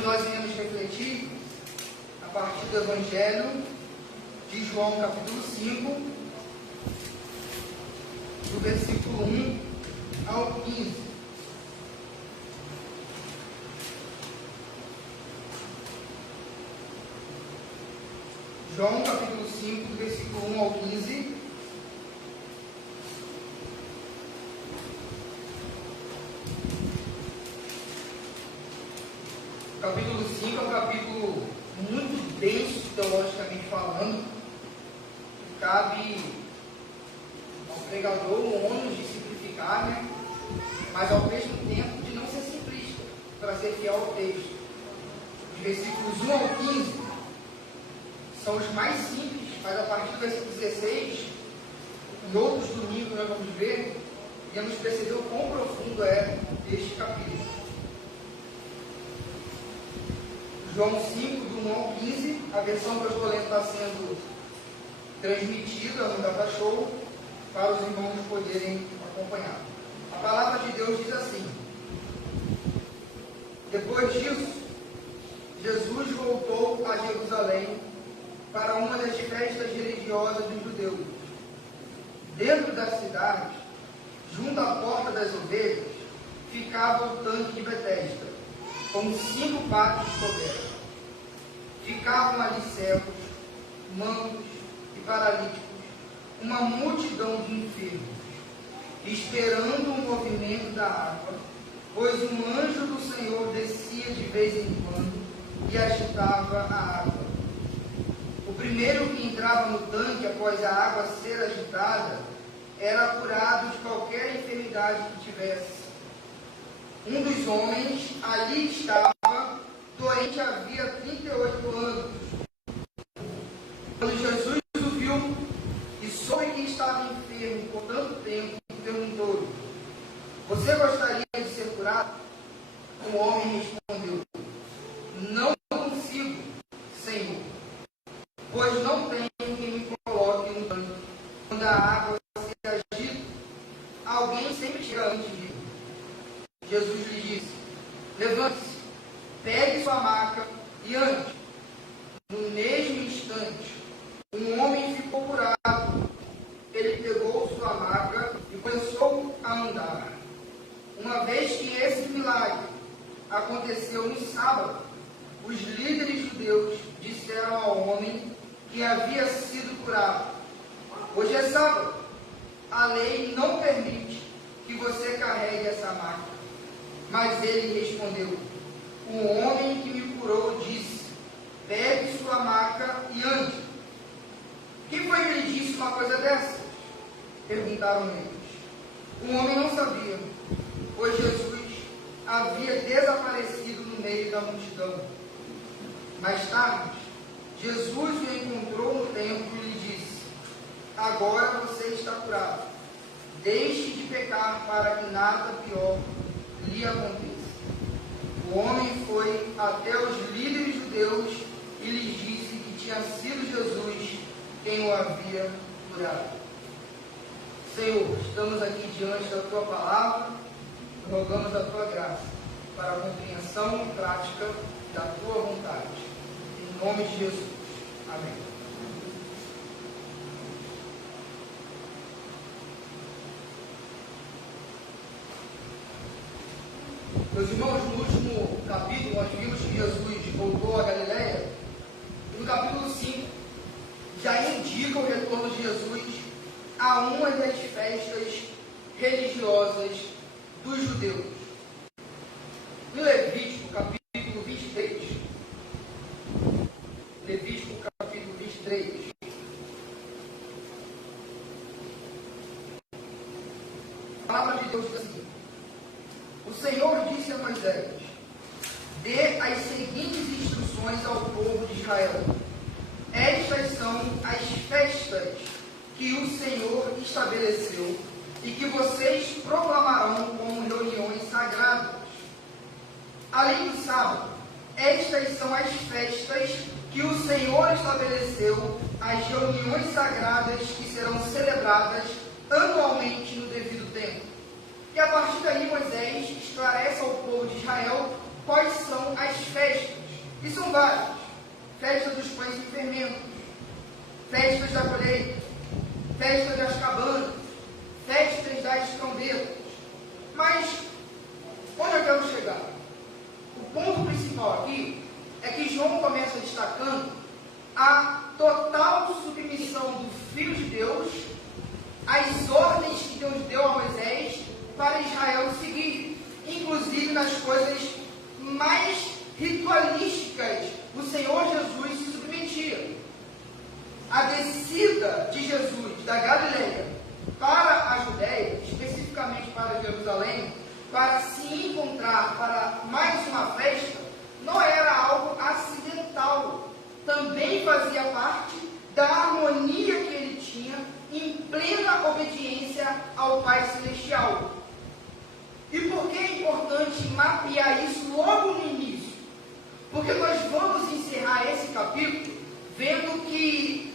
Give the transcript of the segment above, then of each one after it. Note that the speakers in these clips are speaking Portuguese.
Hoje nós iremos refletir a partir do Evangelho de João, capítulo 5, do versículo 1 ao 15. João, capítulo 5, do versículo 1 ao 15. O capítulo 5 é um capítulo muito denso, teologicamente falando, que cabe ao pregador o ônus de simplificar, mas ao mesmo tempo de não ser simplista, para ser fiel ao texto. Os versículos 1 ao 15 são os mais simples, mas a partir do versículo 16, em outros domingos nós vamos ver, e vamos perceber o quão profundo é este capítulo. João 5, do 1 ao 15, a versão que eu estou lendo está sendo transmitida no Data Show, para os irmãos poderem acompanhar. A palavra de Deus diz assim: depois disso, Jesus voltou a Jerusalém para uma das festas religiosas dos judeus. Dentro da cidade, junto à porta das ovelhas, ficava o tanque de Betesda, com 5 pátios cobertos. Ficavam ali cegos, mancos e paralíticos, uma multidão de enfermos, esperando o movimento da água, pois um anjo do Senhor descia de vez em quando e agitava a água. O primeiro que entrava no tanque após a água ser agitada era curado de qualquer enfermidade que tivesse. Um dos homens ali estava doente havia 38 anos. Quando Jesus o viu e soube que estava enfermo por tanto tempo, perguntou-lhe: você gostaria de ser curado? O homem respondeu: não consigo, Senhor, pois não tenho quem me coloque no tanque. Quando a água se agita, alguém sempre chega antes de mim. Jesus lhe disse: levante-se, pegue sua maca e ande. No mesmo instante, um homem ficou curado. Ele pegou sua maca e começou a andar. Uma vez que esse milagre aconteceu no sábado, os líderes judeus disseram ao homem que havia sido curado: hoje é sábado, a lei não permite que você carregue essa maca. Mas ele respondeu: o homem que me curou disse: pegue sua maca e ande. Quem foi que lhe disse uma coisa dessas? Perguntaram eles. O homem não sabia, pois Jesus havia desaparecido no meio da multidão. Mais tarde, Jesus o encontrou no templo e lhe disse: agora você está curado. Deixe de pecar para que nada pior lhe aconteça. O homem foi até os líderes judeus e lhes disse que tinha sido Jesus quem o havia curado. Senhor, estamos aqui diante da Tua palavra, rogamos a Tua graça para a compreensão e prática da Tua vontade. Em nome de Jesus. Amém. Meus irmãos, no último capítulo, nós vimos que Jesus voltou a Galileia, e no capítulo 5, já indica o retorno de Jesus a uma das festas religiosas dos judeus. No Levítico, capítulo 23, a palavra de Deus diz assim: o Senhor disse a Moisés: dê as seguintes instruções ao povo de Israel. Estas são as festas que o Senhor estabeleceu e que vocês proclamarão como reuniões sagradas. Além do sábado, estas são as festas que o Senhor estabeleceu, as reuniões sagradas que serão celebradas anualmente no devido tempo. E a partir daí Moisés esclarece ao povo de Israel quais são as festas. E são várias. Festa dos pães sem fermento, festas da colheita, festa das cabanas, festas das cambelas. Mas, onde eu quero chegar? O ponto principal aqui é que João começa destacando a total submissão do Filho de Deus às ordens que Deus deu a Moisés para Israel seguir, inclusive nas coisas mais ritualísticas. O Senhor Jesus se submetia. A descida de Jesus da Galileia para a Judéia, especificamente para Jerusalém, para se encontrar para mais uma festa, não era algo acidental. Também fazia parte da harmonia que ele tinha em plena obediência ao Pai Celestial. E por que é importante mapear isso logo no início? Porque nós vamos encerrar esse capítulo vendo que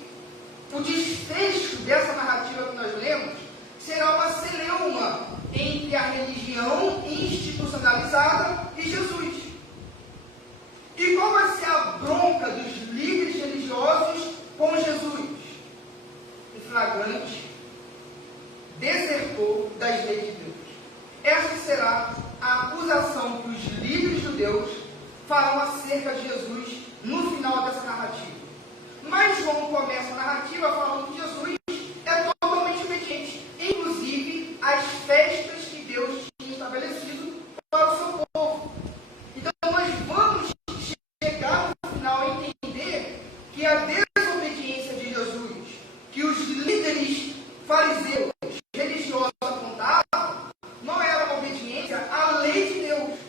o desfecho dessa narrativa que nós lemos será uma celeuma entre a religião institucionalizada e Jesus. E qual vai ser a bronca dos líderes religiosos com Jesus? O flagrante desertor das leis de Deus. Essa será a acusação que os líderes judeus farão acerca de Jesus no final dessa narrativa. Mas João começa a narrativa falando que Jesus é totalmente obediente, inclusive às festas que Deus tinha estabelecido para o seu povo. Então nós vamos chegar no final a entender que a desobediência de Jesus, que os líderes fariseus religiosos apontavam, não era uma obediência à lei de Deus,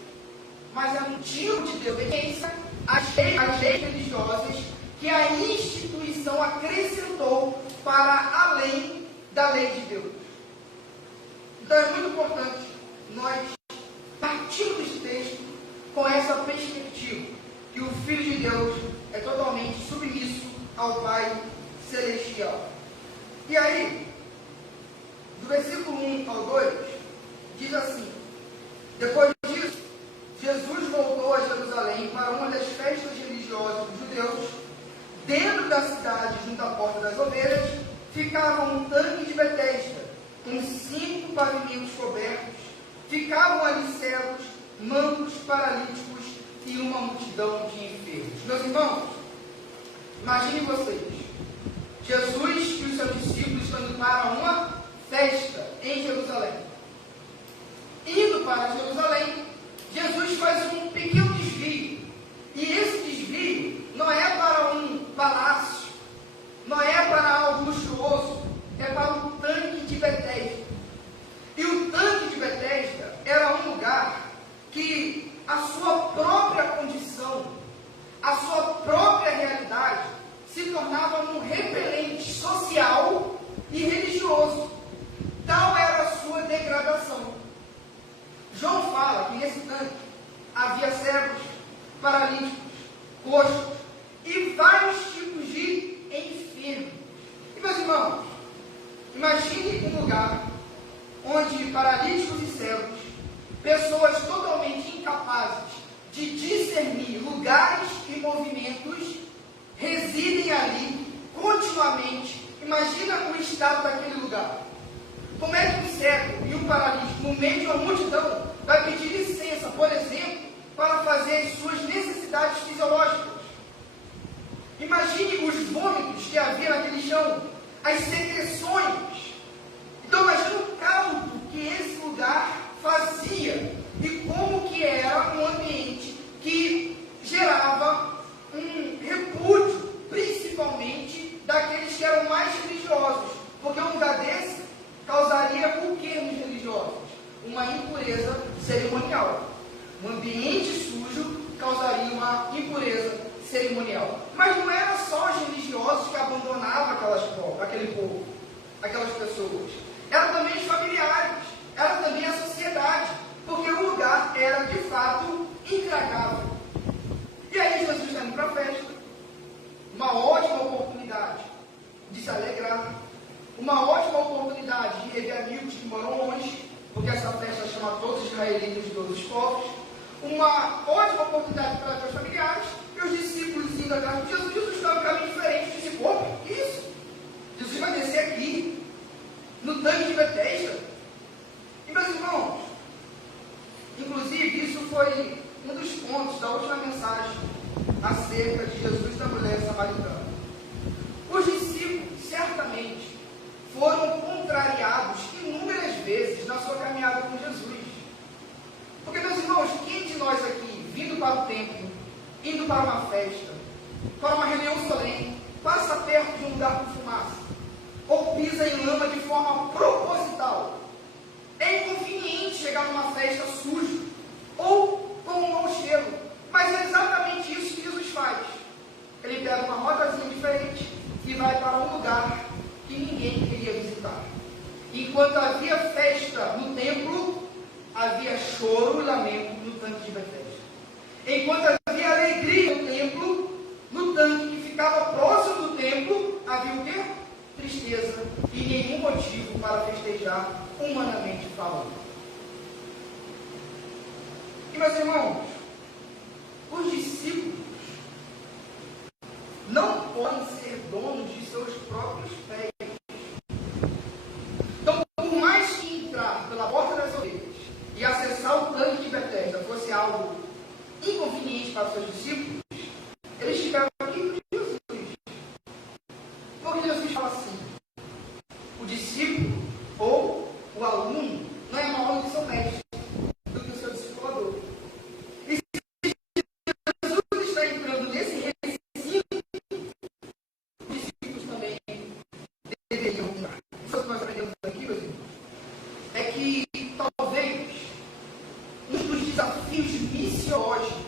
mas era um tipo de desobediência às leis religiosas que a instituição acrescentou para além da lei de Deus. Então é muito importante nós partirmos desse texto com essa perspectiva, que o Filho de Deus é totalmente submisso ao Pai Celestial. E aí, do versículo 1 ao 2, diz assim: depois disso, Jesus voltou a Jerusalém para uma das festas religiosas dos judeus. Dentro da cidade, junto à Porta das Ovelhas, ficava um tanque de Betesda, com 5 pavimentos cobertos. Ficavam ali cegos, mancos, paralíticos e uma multidão de enfermos. Meus irmãos, imaginem vocês, Jesus e os seus discípulos estão indo para uma festa em Jerusalém. Indo para Jerusalém, Jesus faz um pequeno desvio. E esse desvio não é para um palácio, não é para algo luxuoso, é para um tanque de Betesda. E o tanque de Betesda era um lugar que a sua própria condição, a sua própria realidade, se tornava um repelente social e religioso. Tal era a sua degradação. João fala que nesse tanque havia cegos, paralíticos, coxos e vários tipos de enfermos. E meus irmãos, imagine um lugar onde paralíticos e cegos, pessoas totalmente incapazes de discernir lugares e movimentos, residem ali continuamente. Imagina o estado daquele lugar. Como é que um cego e um paralítico, no meio de uma multidão, vai pedir licença, por exemplo, para fazer as suas necessidades fisiológicas? Imagine os vômitos que havia naquele chão, as secreções. Então imagine o caldo que esse lugar fazia e como que era um ambiente que gerava um repúdio, principalmente daqueles que eram mais religiosos, porque um lugar desse causaria o que nos religiosos? Uma impureza cerimonial. Um ambiente sujo causaria uma impureza cerimonial. Mas não era só os religiosos que abandonavam aquele povo, aquelas pessoas. Era também os familiares, era também a sociedade, porque o lugar era de fato intragável. E aí Jesus está indo para a festa, uma ótima oportunidade de se alegrar, uma ótima oportunidade de rever amigos que moram longe, porque essa festa chama todos os israelitas de todos os povos, uma ótima oportunidade para os familiares, e os discípulos indo atrás de Jesus, Jesus estava em um caminho diferente. Disse, pô, que isso? Jesus vai descer aqui, no tanque de Betesda. E meus irmãos, inclusive isso foi um dos pontos da última mensagem acerca de Jesus e da mulher samaritana. Os discípulos certamente foram contrariados inúmeras vezes na sua caminhada com Jesus. Porque, meus irmãos, quem de nós aqui, vindo para o templo, indo para uma festa, para uma reunião solene, passa perto de um lugar com fumaça, ou pisa em lama de forma proposital? É inconveniente chegar numa festa sujo, ou com um mau cheiro, mas é exatamente isso que Jesus faz. Ele pega uma rotazinha diferente e vai para um lugar que ninguém queria visitar. Enquanto havia festa no templo, havia choro e lamento no tanque de Betesda. Enquanto havia alegria no templo, no tanque que ficava próximo do templo, havia o quê? Tristeza e nenhum motivo para festejar, humanamente falando. E meus irmãos, os discípulos não podem ser donos de seus próprios pés. Então, por mais que entrar pela porta das ovelhas e acessar o tanque de Betesda fosse algo inconveniente para os seus discípulos, eles tiveram aqui com Jesus. Porque Jesus fala assim: o discípulo ou o aluno não é maior do que seu mestre, do que o seu discipulador. E se Jesus está entrando nesse recinto, os discípulos também deveriam entrar. Isso que nós aprendemos aqui, meus irmãos, é que talvez um dos desafios missiológicos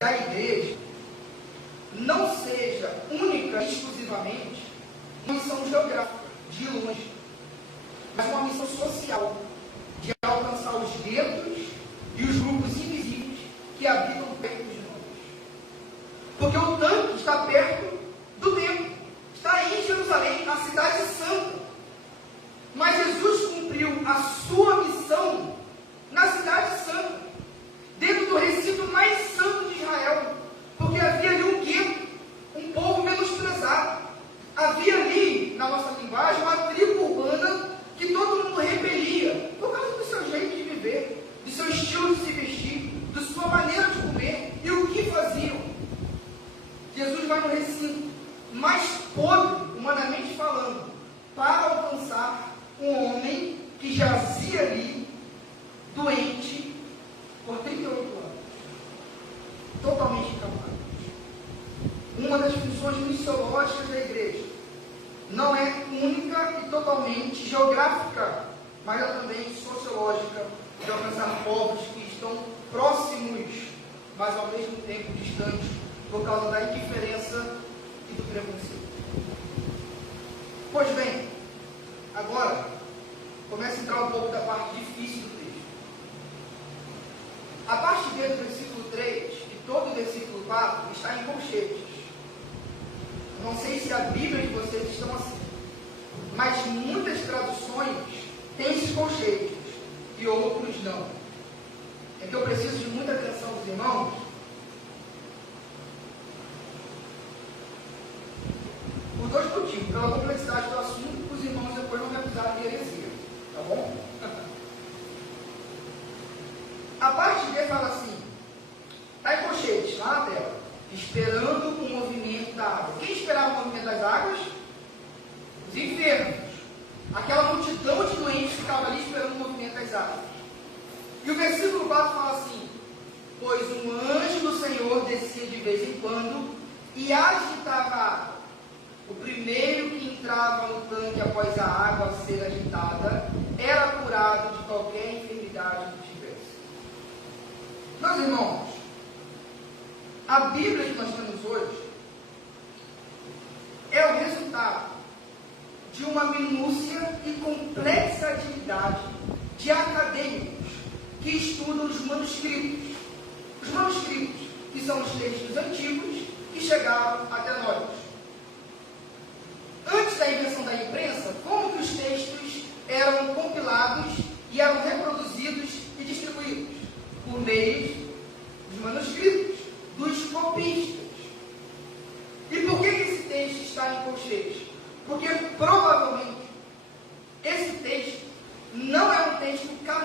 da igreja não seja única e exclusivamente uma missão geográfica, de ir longe, mas uma missão social, de alcançar os guetos e os grupos invisíveis que habitam perto de nós. Porque o tanque está perto do templo, está em Jerusalém, na cidade santa. Mas Jesus cumpriu a sua missão na cidade santa, dentro do recinto mais santo de Israel, porque havia ali um gueto, um povo menosprezado. Havia ali, na nossa linguagem, uma tribo urbana que todo mundo repelia, por causa do seu jeito de viver, do seu estilo de se vestir, da sua maneira de comer e o que faziam. Jesus vai no recinto mais podre, humanamente falando, para alcançar um homem que jazia ali, doente, por 38 anos, totalmente incapaz. Uma das funções missiológicas da igreja não é única e totalmente geográfica, mas é também sociológica, de alcançar povos que estão próximos, mas ao mesmo tempo distantes, por causa da indiferença e do preconceito. Pois bem, agora começa a entrar um pouco da parte difícil do texto. A parte B do versículo 3 e todo o versículo 4 está em colchetes. Não sei se a Bíblia de vocês estão assim, mas muitas traduções têm esses colchetes e outros não. Então eu preciso de muita atenção dos irmãos. Por dois motivos: pela complexidade do assunto, os irmãos depois não me acusaram de heresia, tá bom? A parte B fala assim, está em colchetes, lá na tela, esperando o movimento da água. Quem esperava o movimento das águas? Os enfermos. Aquela multidão de doentes que ficava ali esperando o movimento das águas. E o versículo 4 fala assim: pois um anjo do Senhor descia de vez em quando e agitava a água. O primeiro que entrava no tanque após a água ser agitada era curado de qualquer enfermidade que tivesse. Meus irmãos, a Bíblia que nós temos hoje é o resultado de uma minúcia e complexa atividade de acadêmicos que estudam os manuscritos. Os manuscritos, que são os textos antigos que chegaram até nós. Antes da invenção da imprensa, como que os textos eram compilados e eram reproduzidos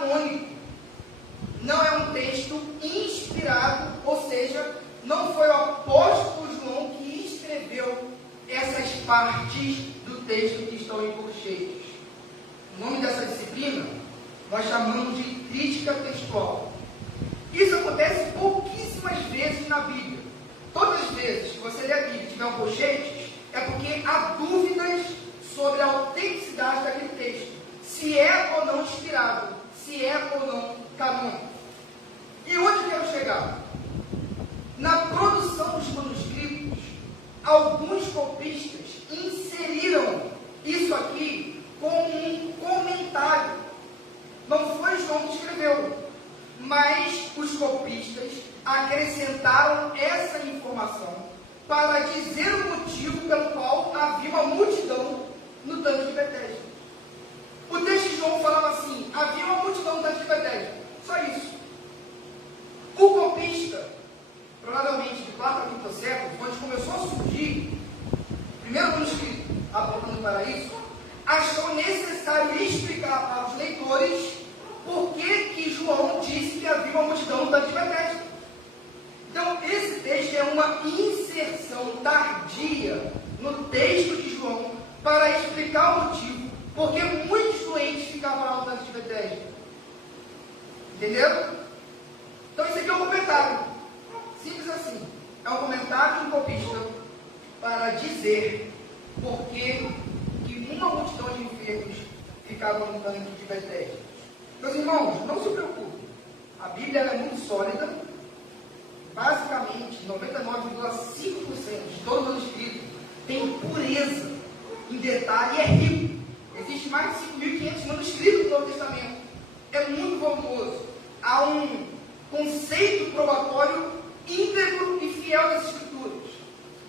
canônico. Não é um texto inspirado, ou seja, não foi o apóstolo João que escreveu essas partes do texto que estão em colchetes. O nome dessa disciplina nós chamamos de crítica textual. Isso acontece pouquíssimas vezes na Bíblia. Todas as vezes que você lê a Bíblia e tiver um colchetes, é porque há dúvidas sobre a autenticidade daquele texto. Se é ou não inspirado, se é ou não canônico. E onde eu quero chegar? Na produção dos manuscritos, alguns copistas inseriram isso aqui como um comentário. Não foi João que escreveu, mas os copistas acrescentaram essa informação para dizer o motivo pelo qual havia uma multidão no tanque de Betesda. O texto de João falava assim: havia uma multidão no tanque de Betesda. Só isso. O copista, provavelmente de 4 a 5 séculos, quando começou a surgir o primeiro manuscrito apontando para isso, achou necessário explicar para os leitores por que João disse que havia uma multidão no tanque de Betesda. Então, esse texto é uma inserção tardia no texto de João para explicar o motivo porque muitos doentes ficavam lá no tanque de Betesda. Entenderam? Então, isso aqui é um comentário. Simples assim. É um comentário de um copista para dizer por que uma multidão de enfermos ficava no tanque de Betesda. Meus irmãos, não se preocupem. A Bíblia é muito sólida. Basicamente, 99,5% de todo o manuscrito tem pureza em detalhe e é rico. Existe mais de 5.500 manuscritos do Novo Testamento. É muito volumoso. Há um conceito probatório íntegro e fiel das Escrituras.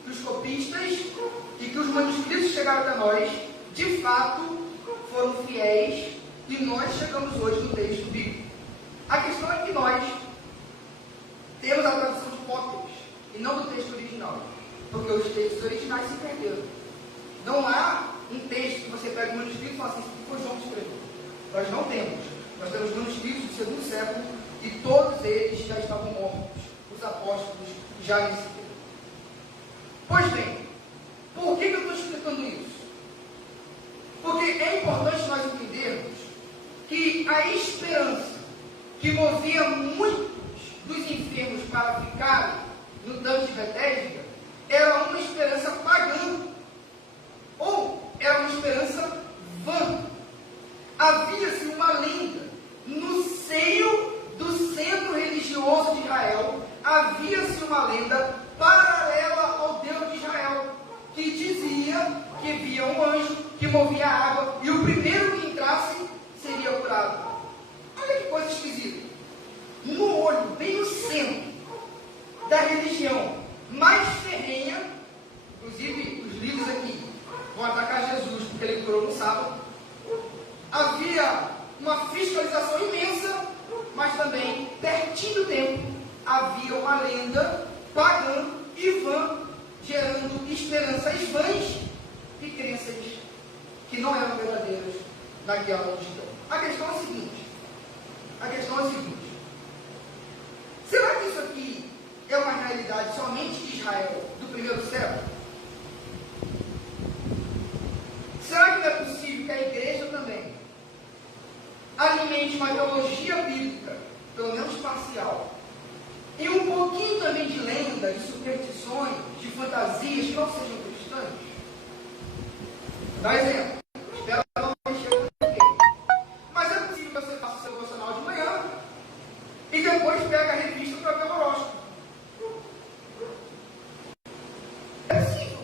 Que os copistas e que os manuscritos chegaram até nós, de fato, foram fiéis e nós chegamos hoje no texto bíblico. A questão é que nós temos a tradução de cópias e não do texto original, porque os textos originais se perderam. Não há um texto que você pega o manuscrito e fala assim: isso foi João que escreveu. Nós não temos. Nós temos manuscritos do segundo século e todos eles já estavam mortos, os apóstolos já nesse tempo. Pois bem, por que eu estou explicando isso? Porque é importante nós entendermos que a esperança que movia muitos dos enfermos para ficarem no tanque de Betesda era uma esperança pagã, ou era uma esperança vã. Havia-se uma lenda no seio do centro religioso de Israel, havia-se uma lenda paralela ao Deus de Israel, que dizia que via um anjo que movia a água e o primeiro que entrasse seria curado. Olha que coisa esquisita. No olho, bem no centro da religião mais ferrenha, inclusive os livros aqui vão atacar Jesus porque ele curou no sábado, havia uma fiscalização imensa, mas também, pertinho do templo, havia uma lenda pagã e vã, gerando esperanças vãs e crenças que não eram verdadeiras naquela multidão. A questão é a seguinte: será que isso aqui é uma realidade somente de Israel do primeiro século? Será que não é possível que a igreja também alimente uma teologia bíblica, pelo menos parcial, e um pouquinho também de lenda, de superstições, de fantasias que não sejam cristãs? Dá exemplo. Espero não mexer com ninguém. Mas é possível que você faça o seu devocional de manhã e depois pega a revista para ver o horóscopo. É possível.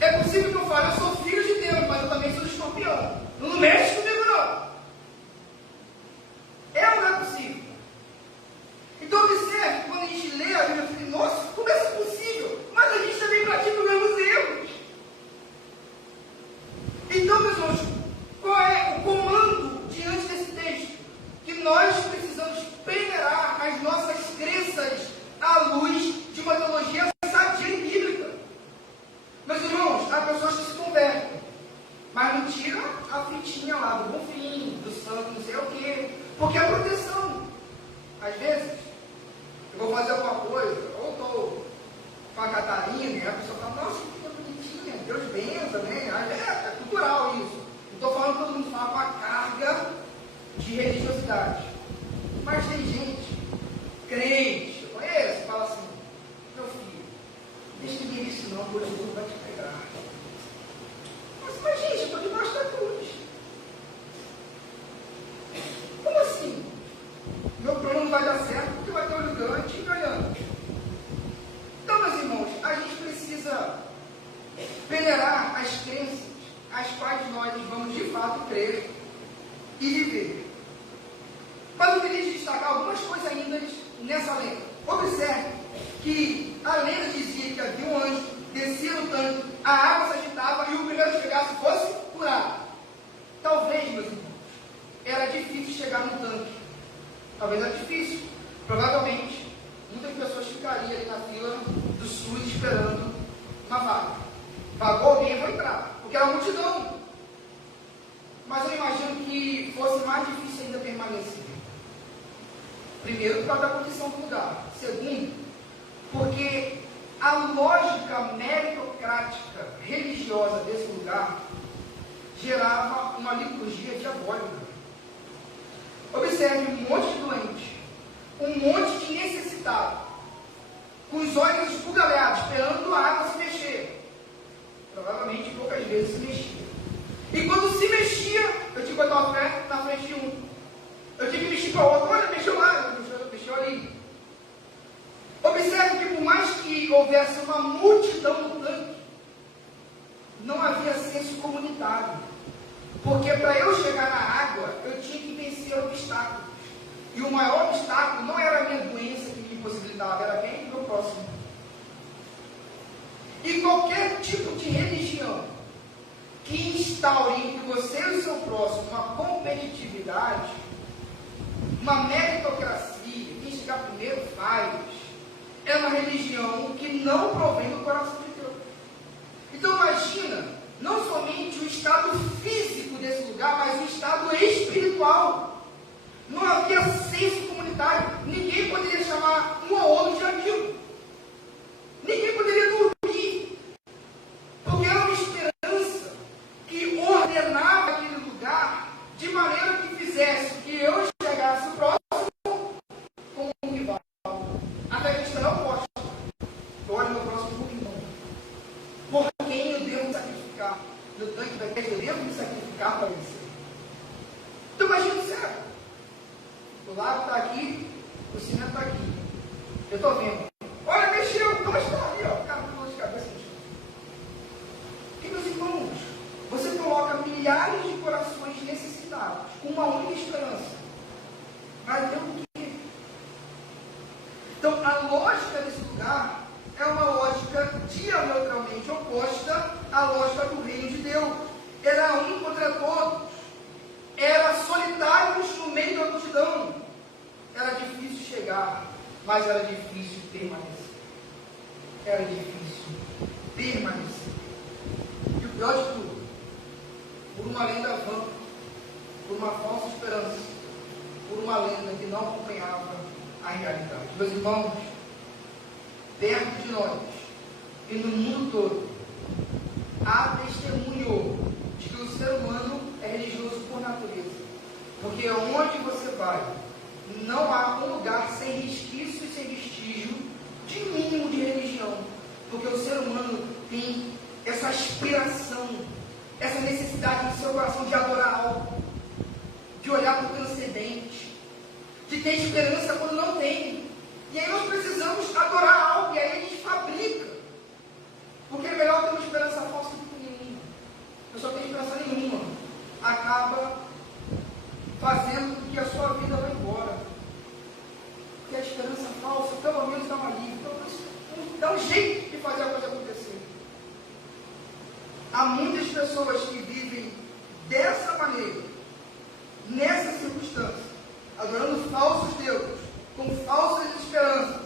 É possível que eu fale: eu sou filho de Deus, mas eu também sou de escorpião. Não mexe comigo, não. É ou não é possível? Então observe, quando a gente lê a Bíblia, nossa, como é isso possível? Mas a gente também pratica os mesmos erros. Santo, não sei o quê, porque é proteção. Às vezes, eu vou fazer alguma coisa, ou estou com a Catarina, e a pessoa fala, nossa, que coisa bonitinha, Deus bença, né? É cultural isso. Não estou falando que todo mundo fala com a carga de religiosidade. Mas tem gente, crente, eu conheço, fala assim, meu filho, deixa de ver isso não, por Jesus vai te pegar. Mas gente, eu estou debaixo da cruz. Como assim? Meu plano não vai dar certo porque vai ter um gigante ganhando. Então, meus irmãos, a gente precisa venerar as crenças as quais nós vamos de fato crer e viver. Mas eu queria destacar algumas coisas ainda nessa lenda. Observe que a lenda dizia que havia um anjo, descia no tanque, a água se agitava e o primeiro que chegasse fosse curado. Talvez, meus irmãos, era difícil chegar no tanque. Talvez era difícil. Provavelmente, muitas pessoas ficariam ali na fila do SUS esperando uma vaga. Vagou alguém e vai entrar, porque era multidão. Mas eu imagino que fosse mais difícil ainda permanecer. Primeiro, por causa da condição do lugar. Segundo, porque a lógica meritocrática religiosa desse lugar gerava uma liturgia diabólica. Observe um monte de doente, um monte de necessitado, com os olhos esbugalhados, esperando a água se mexer. Provavelmente poucas vezes se mexia. E quando se mexia, eu tinha que botar o pé na frente de um. Eu tinha que mexer para o outro. Olha, mexeu lá, mexeu ali. Observe que por mais que houvesse uma multidão no tanque, não havia senso comunitário. Porque para eu chegar na água, eu tinha que vencer obstáculos. E o maior obstáculo não era a minha doença que me impossibilitava, era quem? O meu próximo. E qualquer tipo de religião que instaure entre você e o seu próximo uma competitividade, uma meritocracia, quem chegar primeiro faz, é uma religião que não provém do coração de Deus. Então imagina, não somente o estado físico desse lugar, mas o estado espiritual. Não havia senso comunitário. Ninguém poderia chamar um ao outro de amigo. Ninguém poderia dormir. Porque era uma esperança que ordenava aquele lugar de maneira que fizesse que eu chegasse próximo com um rival. Até que eu não posso. Eu olho meu próximo como irmão. Por quem eu devo sacrificar? No tanque da igreja eu devo me sacrificar para vencer. Então imagina o céu. O lago está aqui, o cimento está aqui. Eu estou vendo. Olha, mexeu, como está ali, ó. Cara, de cabeça no chão. Porque, meus irmãos, você coloca milhares de corações necessitados com uma única esperança. Vai ter o quê? Então, a lógica desse lugar é uma lógica diametralmente oposta à lógica do reino de Deus. Era um contra todos. Era solitários no meio da multidão. Era difícil chegar, mas era difícil permanecer. Era difícil permanecer. E o pior de tudo, por uma lenda vã, por uma falsa esperança, por uma lenda que não acompanhava a realidade. Meus irmãos, perto de nós e no mundo todo, há testemunho de que o ser humano é religioso por natureza. Porque onde você vai, não há um lugar sem resquício e sem vestígio de mínimo de religião. Porque o ser humano tem essa aspiração, essa necessidade no seu coração de adorar algo, de olhar para o transcendente, de ter esperança quando não tem. E aí nós precisamos adorar algo, e aí a gente fabrica. Porque é melhor ter uma esperança falsa do que nenhuma. Eu só tenho esperança nenhuma. Acaba fazendo com que a sua vida vá embora. Porque a esperança falsa, pelo menos dá uma alívio. Dá um jeito de fazer a coisa acontecer. Há muitas pessoas que vivem dessa maneira, nessa circunstância, adorando falsos deuses, com falsas esperanças.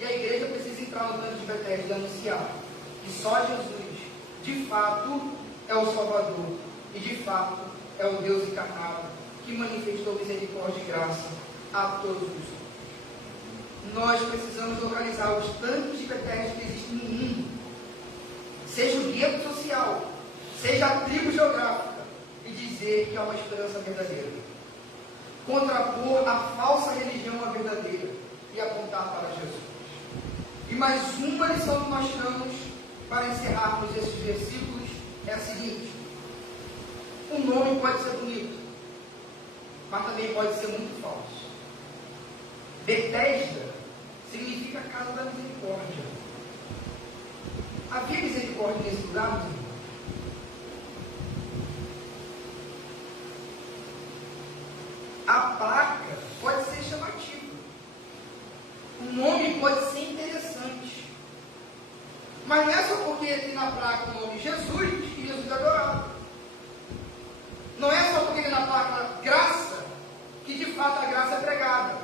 E a igreja precisa entrar no tanque de Betesda e anunciar que só Jesus, de fato, é o Salvador. E de fato, é o Deus encarnado, que manifestou misericórdia e graça a todos os homens. Nós precisamos localizar os tanques de Betesda que existem no mundo, seja o gueto social, seja a tribo geográfica, e dizer que há uma esperança verdadeira. Contrapor a falsa religião à verdadeira e apontar para Jesus. E mais uma lição que nós tiramos para encerrarmos esses versículos é a seguinte: o nome pode ser bonito, mas também pode ser muito falso. Betesda significa casa da misericórdia. Havia misericórdia nesse lugar, meus irmãos? A placa pode ser chamativa. O nome pode ser interessante. Mas não é só porque tem na placa o nome Jesus que Jesus é adorado. Não é só porque tem na placa graça que de fato a graça é pregada.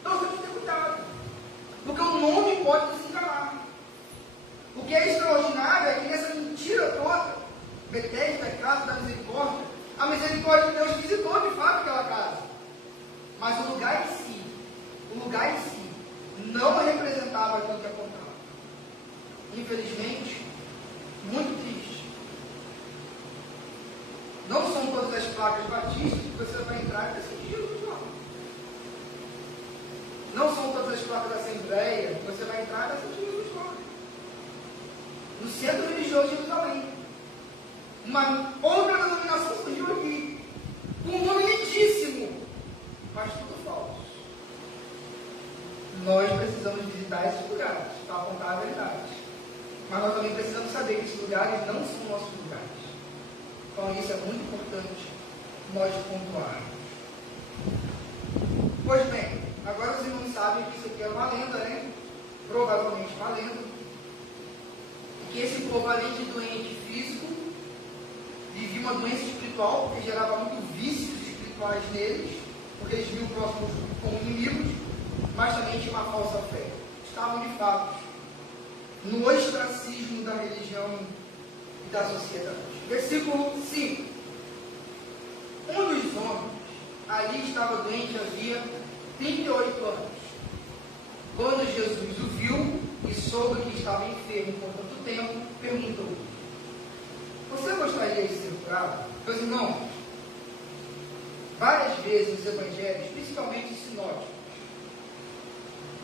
Então temos que ter cuidado. Porque o nome pode nos enganar. O que é extraordinário é que nessa mentira toda, Betesda é casa da misericórdia, a misericórdia de Deus visitou de fato aquela casa. Mas o lugar em si não representava aquilo que apontava. Infelizmente, muito triste. Não são todas as placas batistas que você vai entrar e vai sentir Jesus lá. Não são todas as placas da Assembleia que você vai entrar e vai sentir Jesus lá. No centro religioso de Jerusalém, uma outra denominação surgiu aqui, com um nome lindíssimo, mas tudo falso. Nós precisamos visitar esses lugares para apontar a verdade. Mas nós também precisamos saber que esses lugares não são nossos lugares. Então isso é muito importante nós pontuarmos. Pois bem, agora os irmãos sabem que isso aqui é uma lenda, né? Provavelmente uma lenda. E que esse povo, além de doente físico, vivia uma doença espiritual, porque gerava muito vícios espirituais neles, porque eles viam o próximo como inimigos, mas também tinha uma falsa fé. Estavam de fato no ostracismo da religião e da sociedade. Versículo 5. Um dos homens ali estava doente havia 38 anos. Quando Jesus o viu e soube que estava enfermo por tanto tempo, perguntou: você gostaria de ser curado? Meus irmãos, várias vezes nos evangelhos, principalmente os sinóticos,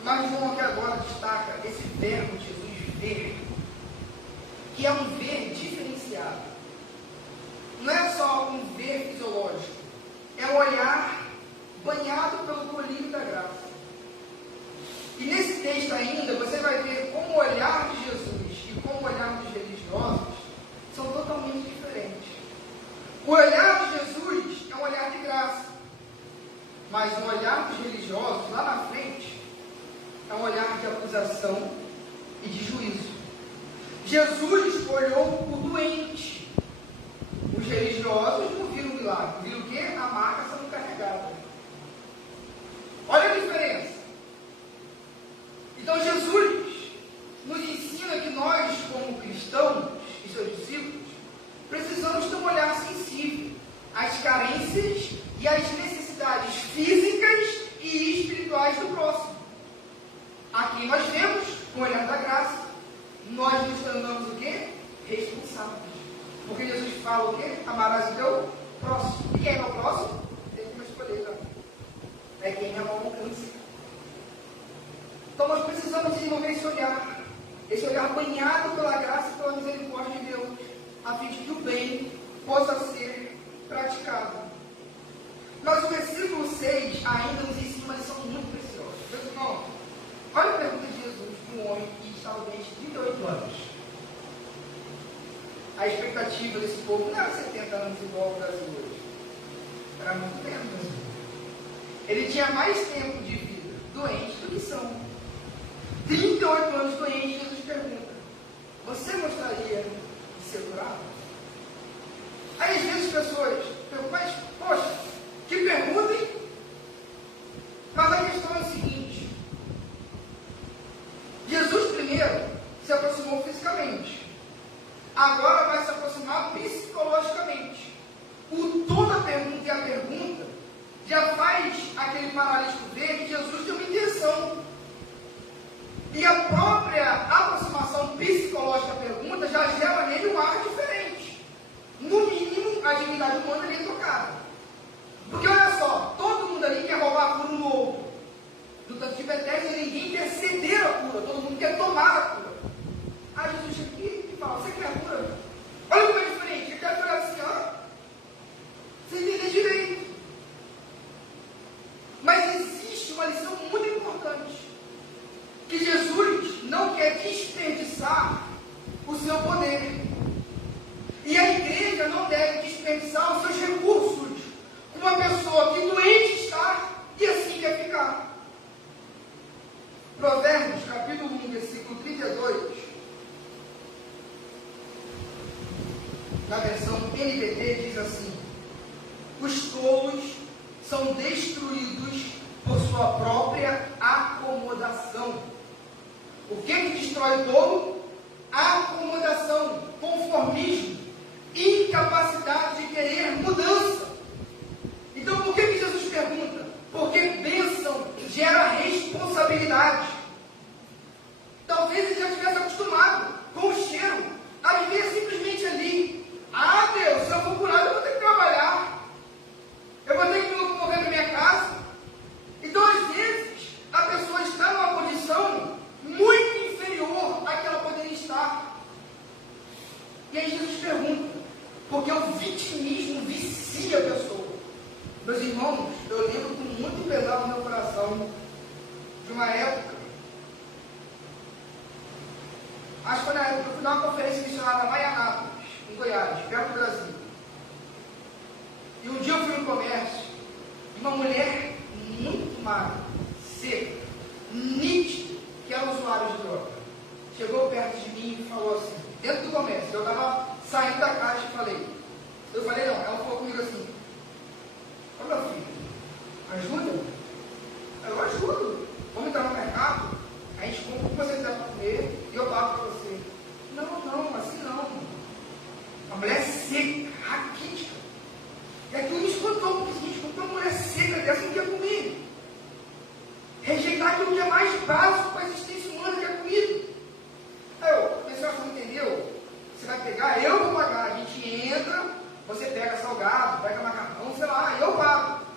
mas João aqui agora destaca esse verbo de Jesus, ver, que é um ver diferenciado. Não é só um ver fisiológico, é um olhar banhado pelo colírio da graça. E nesse texto ainda, você vai ver como o olhar de Jesus e como o olhar dos religiosos são totalmente diferentes. O olhar de Jesus é um olhar de graça, mas o olhar dos religiosos, lá na frente, é um olhar de acusação e de juízo. Jesus olhou o doente. Os religiosos não viram o milagre, viram o quê? A marca sendo carregada. Olha a diferença. Então Jesus nos ensina que nós, como cristãos e seus discípulos, precisamos ter um olhar sensível às carências e às necessidades físicas e espirituais do próximo. Aqui nós vemos, com o olhar da graça, nós nos tornamos o quê? Responsáveis. Porque Jesus fala o quê? Amarás o teu próximo. E quem é o próximo? Tem que escolher, tá? É quem ama o alcance. Então nós precisamos desenvolver esse olhar banhado pela graça e pela misericórdia de Deus, a fim de que o bem possa ser praticado. Mas o versículo 6 ainda nos ensina uma lição muito preciosa. Meus irmãos, olha a pergunta de Jesus para um homem que estava doente de 38 anos. A expectativa desse povo não era 70 anos igual ao Brasil hoje. Era muito menos. Ele tinha mais tempo de vida doente do que são. 38 anos doente, Jesus pergunta: você gostaria de ser curado? Aí às vezes as pessoas perguntam: mas, poxa, que perguntem? Mas a questão é a seguinte: Jesus primeiro se aproximou fisicamente, agora vai se aproximar psicologicamente. O toda a pergunta e a já faz aquele paralítico ver que Jesus tem uma intenção. E a própria aproximação psicológica à pergunta já gera nele um ar diferente. No mínimo, a dignidade humana ali é tocada. Porque olha só, todo mundo ali quer roubar a cura no outro. No tanto de Betesda, ninguém quer ceder a cura, todo mundo quer tomar a cura. Aí Jesus chega aqui e fala, você quer a cura? Olha como é diferente, ele quer olhar assim, ó, sem entender direito. Mas existe uma lição muito importante, que Jesus não quer desperdiçar o seu poder. E a igreja não deve desperdiçar os seus recursos com uma pessoa que doente está e assim quer ficar. Provérbios, capítulo 1, versículo 32, na versão NVT, diz assim: os tolos são destruídos por sua própria acomodação. O que destrói o tolo? Acomodação, conformismo, incapacidade de querer mudança. Então, por que Jesus pergunta? Porque bênção gera responsabilidade. Talvez ele já estivesse acostumado com o cheiro, a viver simplesmente ali. Ah, Deus, se eu for curado, eu vou ter que trabalhar. Eu vou ter que me locomover para minha casa. Então, às vezes, a pessoa está numa condição muito inferior à que ela poderia estar. E aí Jesus pergunta, porque o vitimismo vicia a pessoa. Meus irmãos, eu lembro com muito pesar no meu coração de uma época, acho que foi na época que eu fui dar uma conferência missionária lá em Anápolis, em Goiás, perto do Brasil. E um dia eu fui no comércio e uma mulher muito magra, seca, nítida, que era usuária de droga, chegou perto de mim e falou assim, dentro do comércio, eu estava saindo da caixa e falei, não, ela falou comigo assim, ô meu filho, ajuda? Eu ajudo. Vamos entrar no mercado, a gente compra o que você quiser para comer e eu pago para você. Não, assim não. A mulher seca, raquítica. E aquilo me espantou, porque a gente comprou uma mulher seca dessa não quer comer. Rejeitar aquilo que é mais básico para a existência humana, que é comida. Aí eu pensei, você não entendeu? Você vai pegar, eu vou pagar. A gente entra, você pega salgado, pega macarrão, sei lá, e eu pago.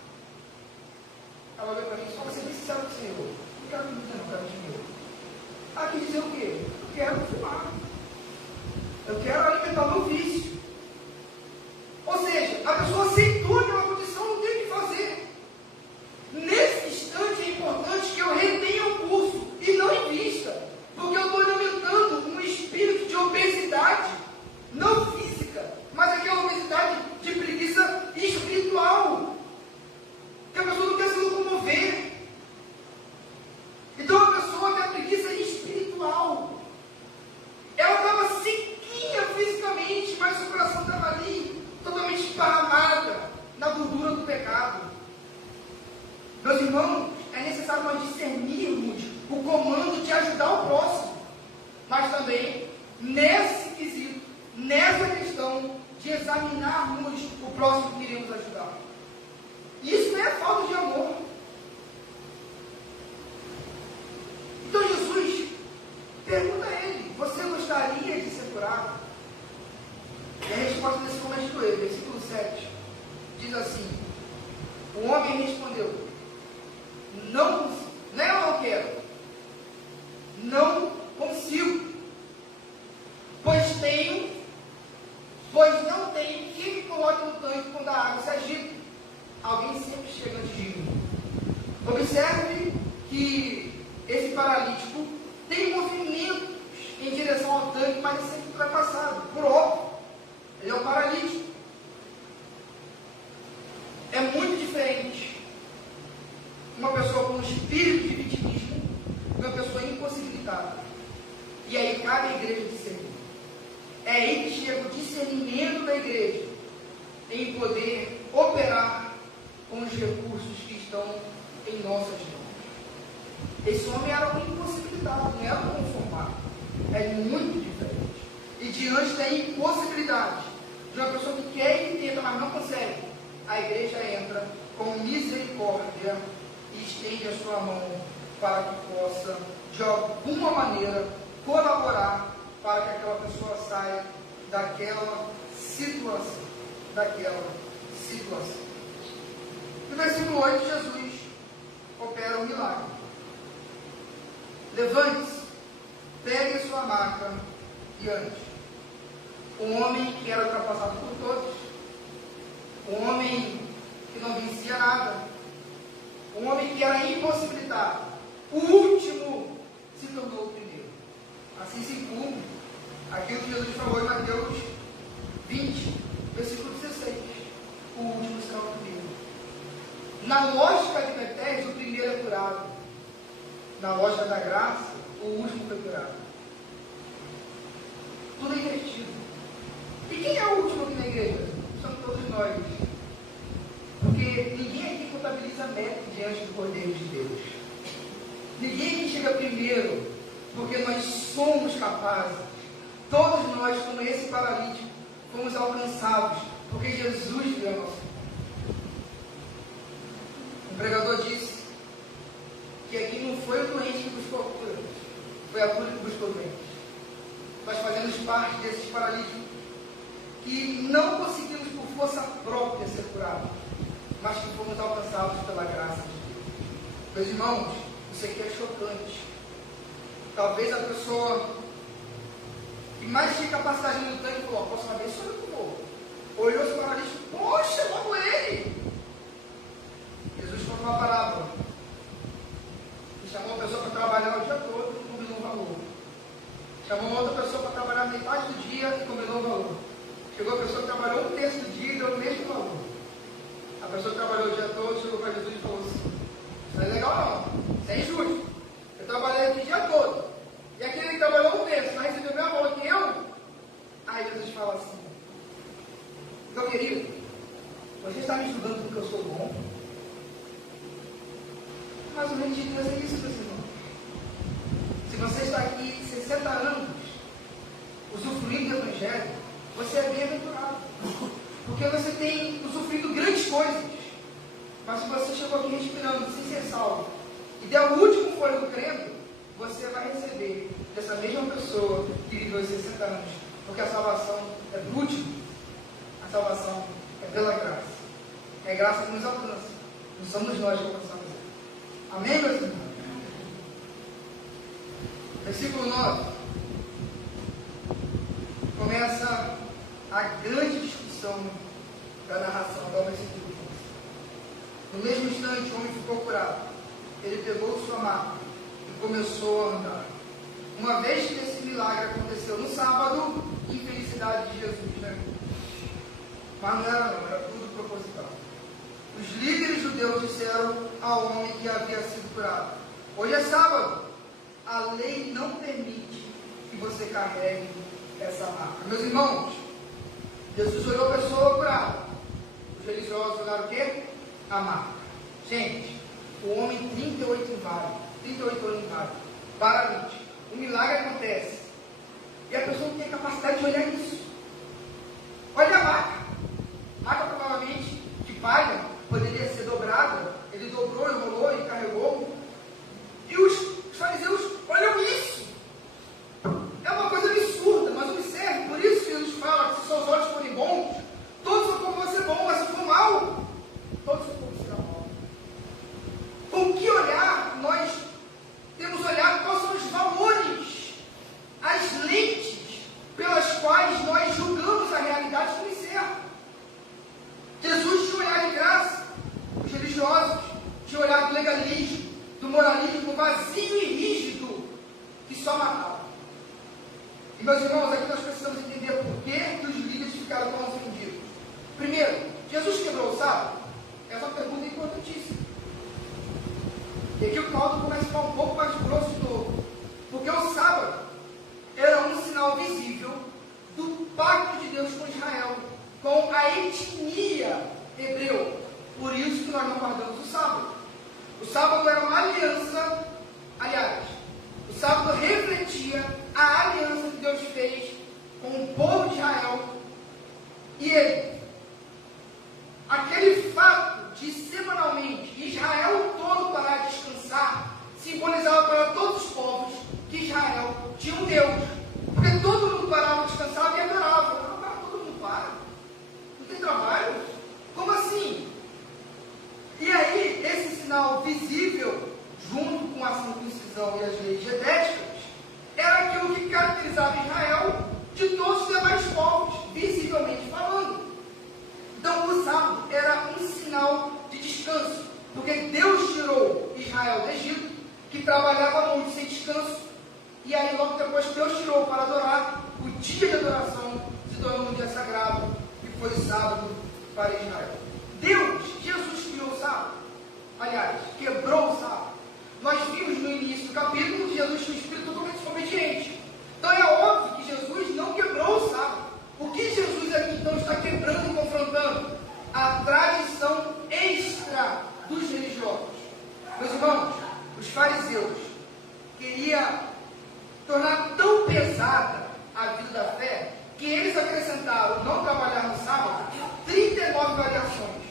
Ela olhou para mim, só você bem sincero com o Senhor. Não quero comida, não quero dinheiro. Ela quis dizer o quê? Eu quero fumar. Eu quero alimentar o meu vício. Ou seja, a pessoa aceitou aquela condição, não tem o que fazer. Nesse instante é importante que eu retenha o curso e não invista, porque eu estou alimentando um espírito de obesidade, não física, mas aquela obesidade de preguiça espiritual, que a pessoa não quer se locomover. Então a pessoa tem a preguiça espiritual, ela estava sequinha fisicamente, mas o coração estava ali, totalmente esparramada na gordura do pecado. Meus irmãos, é necessário nós discernirmos o comando de ajudar o próximo, mas também nesse quesito, nessa questão de examinarmos o próximo que iremos ajudar. Isso não é falta de amor. Então Jesus pergunta a ele, você gostaria de ser curado? E a resposta desse comando do ele, versículo 7, diz assim, o homem respondeu, não consigo, não eu não quero, não consigo, pois não tenho quem me coloque no tanque quando a água se agita. Alguém sempre chega antes de mim. Observe que esse paralítico tem movimentos em direção ao tanque, mas ele sempre ultrapassado, por óbvio. Ele é um paralítico. É muito diferente uma pessoa com um espírito de vitimismo de uma pessoa impossibilitada. E aí cabe a igreja discernir. É aí que chega o discernimento da igreja em poder operar com os recursos que estão em nossas mãos. Esse homem era um impossibilitado, não era um conformado. É muito diferente. E diante da impossibilidade de uma pessoa que quer e tenta, mas não consegue, a igreja entra com misericórdia e estende a sua mão para que possa, de alguma maneira, colaborar para que aquela pessoa saia daquela situação. No versículo 8, Jesus opera um milagre. Levante-se, pegue a sua maca e ande. Um homem que era ultrapassado por todos, um homem que não vencia nada, um homem que era impossibilitado, o último se tornou o primeiro. Assim se cumpre aquilo que Jesus falou em Mateus 20, versículo 16. O último será o primeiro. Na lógica de Betesda, o primeiro é curado. Na lógica da graça, o último foi curado. Tudo é invertido. E quem é o último aqui na igreja? Somos todos nós. Porque ninguém aqui contabiliza mérito diante do Cordeiro de Deus. Ninguém aqui chega primeiro, porque nós somos capazes. Todos nós, como esse paralítico, fomos alcançados, porque Jesus deu a nossa vida. Um pregador disse que aqui não foi o doente que buscou a cura, foi a cura que buscou o doente. Nós fazemos parte desses paralíticos que não conseguimos por força própria ser curados, mas que fomos alcançados pela graça de Deus. Meus irmãos, isso aqui é chocante. Talvez a pessoa que mais tinha capacidade de lutar e falou: posso saber, sou eu que vou. Olhou esse paralítico: poxa, logo ele. Jesus contou uma parábola. Ele chamou uma pessoa para trabalhar o dia todo e combinou um valor. Chamou uma outra pessoa para trabalhar metade do dia e combinou um valor. Chegou a pessoa que trabalhou um terço do dia e deu o mesmo valor. A pessoa que trabalhou o dia todo chegou para Jesus e falou assim: isso não é legal não, isso é injusto. Eu trabalhei aqui o dia todo. E aquele que trabalhou um terço vai receber o mesmo valor que eu? Aí Jesus fala assim: meu querido, você está me julgando porque eu sou bom? Mas o reino de Deus é isso, meus irmãos. Se você está aqui 60 anos usufruindo do Evangelho, você é bem-aventurado. Porque você tem usufruído grandes coisas. Mas se você chegou aqui respirando sem ser salvo e der o último fôlego crendo, você vai receber dessa mesma pessoa que viveu 60 anos. Porque a salvação é do último. A salvação é pela graça. É graça que nos alcança. Não somos nós que alcançamos ele. Amém, meus irmãos? Versículo 9. Começa a grande discussão da narração do versículo 15. No mesmo instante, o homem ficou curado. Ele pegou sua maca e começou a andar. Uma vez que esse milagre aconteceu no sábado, infelicidade de Jesus, né? Mas não era tudo proposital. Os líderes judeus disseram ao homem que havia sido curado: hoje é sábado, a lei não permite que você carregue essa maca. Meus irmãos, Jesus olhou a pessoa curada. Os religiosos olharam o quê? A maca. Gente, o homem 38 anos inválido, paralítico. O milagre acontece. E a pessoa não tem capacidade de olhar isso. Olha a maca. A maca provavelmente de palha poderia ser dobrada. Ele dobrou, enrolou e carregou. E os fariseus olham isso. É uma coisa absurda, mas observe. Por isso que Jesus fala que se seus olhos forem bons, todos os povos vão ser bons, mas se for mal, todos os povos serão mal. Com que olhar nós temos olhado? Quais são os valores, as lentes pelas quais nós julgamos a realidade como certa? Jesus tinha olhar de graça. Os religiosos tinham olhar do legalismo, do moralismo vazio e rígido, que só matava. E, meus irmãos, aqui nós precisamos entender por que os líderes ficaram tão ofendidos. Primeiro, Jesus quebrou o sábado? Essa pergunta é importantíssima. E aqui o Paulo começa a ficar um pouco mais grosso de novo. Porque o sábado era um sinal visível do pacto de Deus com Israel, com a etnia hebreu. Por isso que nós não guardamos o sábado. O sábado era uma aliança, aliás, o sábado refletia a aliança que Deus fez com o povo de Israel e ele. Aquele fato de semanalmente Israel todo parar de descansar, simbolizava para todos os povos que Israel tinha um Deus. Porque todo mundo parava de descansar e adorava. Agora todo mundo para. Não tem trabalho? Como assim? E aí, esse sinal visível, junto com a circuncisão e as leis dietéticas, era aquilo que caracterizava Israel de todos os demais povos, visivelmente falando. Então, o sábado era um sinal de descanso, porque Deus tirou Israel do Egito, que trabalhava muito sem descanso, e aí logo depois Deus tirou para adorar. O dia de adoração se tornou um dia sagrado, e foi o sábado para Israel. Jesus criou o sábado, aliás, quebrou o sábado. Nós vimos no início do capítulo que Jesus tinha um espírito totalmente desobediente. Então é óbvio que Jesus não quebrou o sábado. O que Jesus aqui então está quebrando e confrontando? A tradição extra dos religiosos. Meus irmãos, os fariseus queriam tornar tão pesada a vida da fé que eles acrescentaram não trabalhar no sábado 39 variações,